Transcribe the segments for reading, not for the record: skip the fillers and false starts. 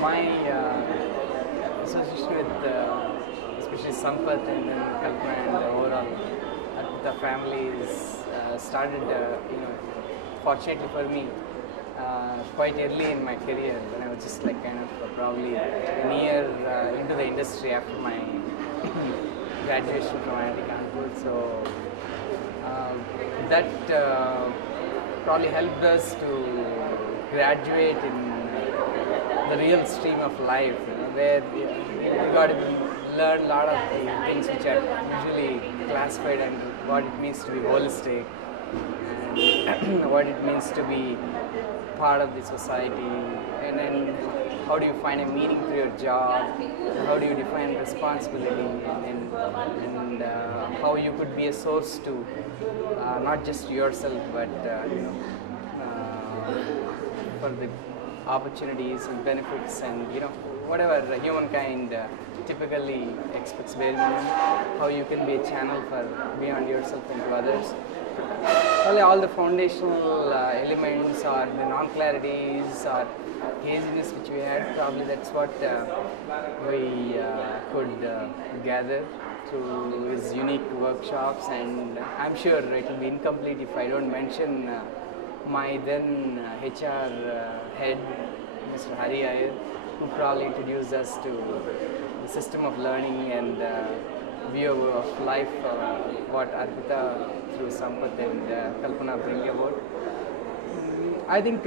My association with especially Sampath and then Kalpana and the overall the family is started, fortunately for me, quite early in my career when I was just like kind of probably a year into the industry after my graduation from IIT Kanpur. So that probably helped us to graduate in the real stream of life, where you got to learn a lot of things which are usually classified and what it means to be holistic and what it means to be part of the society, and then how do you find a meaning to your job, how do you define responsibility, and how you could be a source to not just yourself but for the opportunities and benefits and whatever humankind typically expects very minimum, how you can be a channel for beyond yourself into others. Probably all the foundational elements or the non-clarities or haziness which we had, probably that's what we could gather through his unique workshops, and I'm sure it will be incomplete if I don't mention my then HR head, Mr. Hari Iyer, who probably introduced us to the system of learning and view of life, what Arpita through Sampath and Kalpana bring about. I think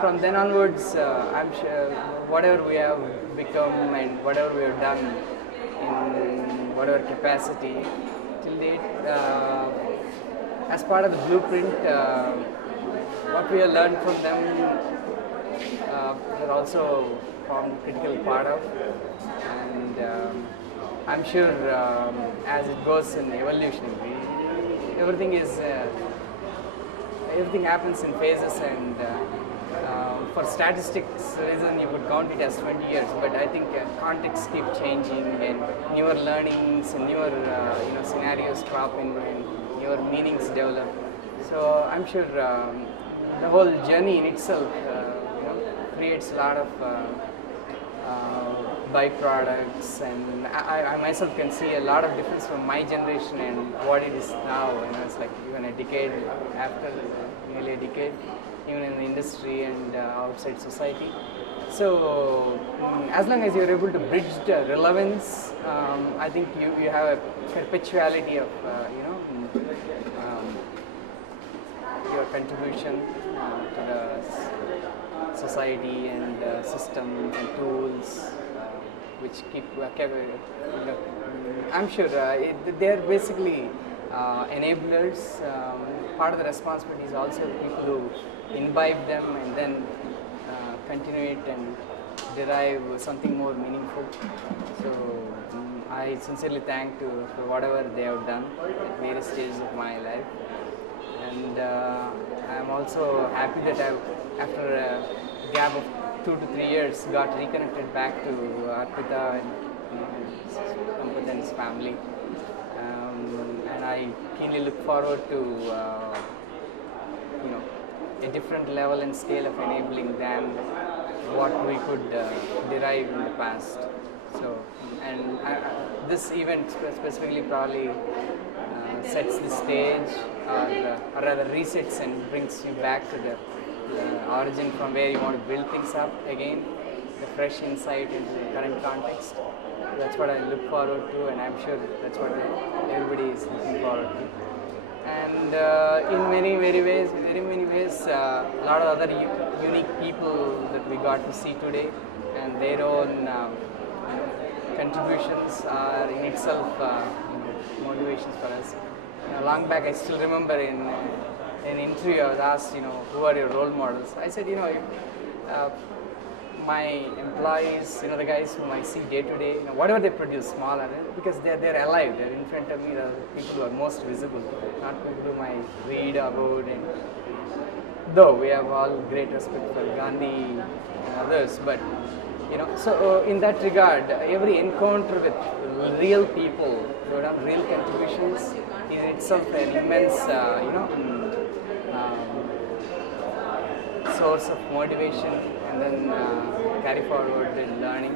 from then onwards, I'm sure whatever we have become and whatever we have done in whatever capacity till date, as part of the blueprint, what we have learned from them, we're also formed a critical part of, and I'm sure as it goes in evolution, everything is everything happens in phases, and for statistics reason you would count it as 20 years, but I think contexts keep changing and newer learnings and newer scenarios crop in and newer meanings develop. So I'm sure the whole journey in itself creates a lot of byproducts, and I myself can see a lot of difference from my generation and what it is now. It's like even a decade after, nearly a decade, even in the industry and outside society. So as long as you're able to bridge the relevance, I think you have a perpetuality of your contribution to the society and system and tools which keep I'm sure they're basically enablers. Part of the responsibility is also people who imbibe them and then continue it and derive something more meaningful. So I sincerely thank for whatever they have done at various stages of my life, and I'm also happy that after a gap of 2 to 3 years, got reconnected back to Arpita and Sampath and his family, and I keenly look forward to a different level and scale of enabling than what we could derive in the past. So, and this event specifically probably sets the stage, or rather resets and brings you back to the origin from where you want to build things up again, the fresh insight into the current context. That's what I look forward to, and I'm sure that's what everybody is looking forward to. And in many ways, a lot of other unique people that we got to see today, and their own contributions are in itself motivations for us. Long back, I still remember in an interview I was asked, who are your role models? I said, my employees, the guys whom I see day to day, whatever they produce, small, because they're alive, they're in front of me, the people who are most visible, not people whom I read about. And though we have all great respect for Gandhi and others, but so in that regard, every encounter with real people who have done real contributions is itself an immense, source of motivation and then carry forward in learning.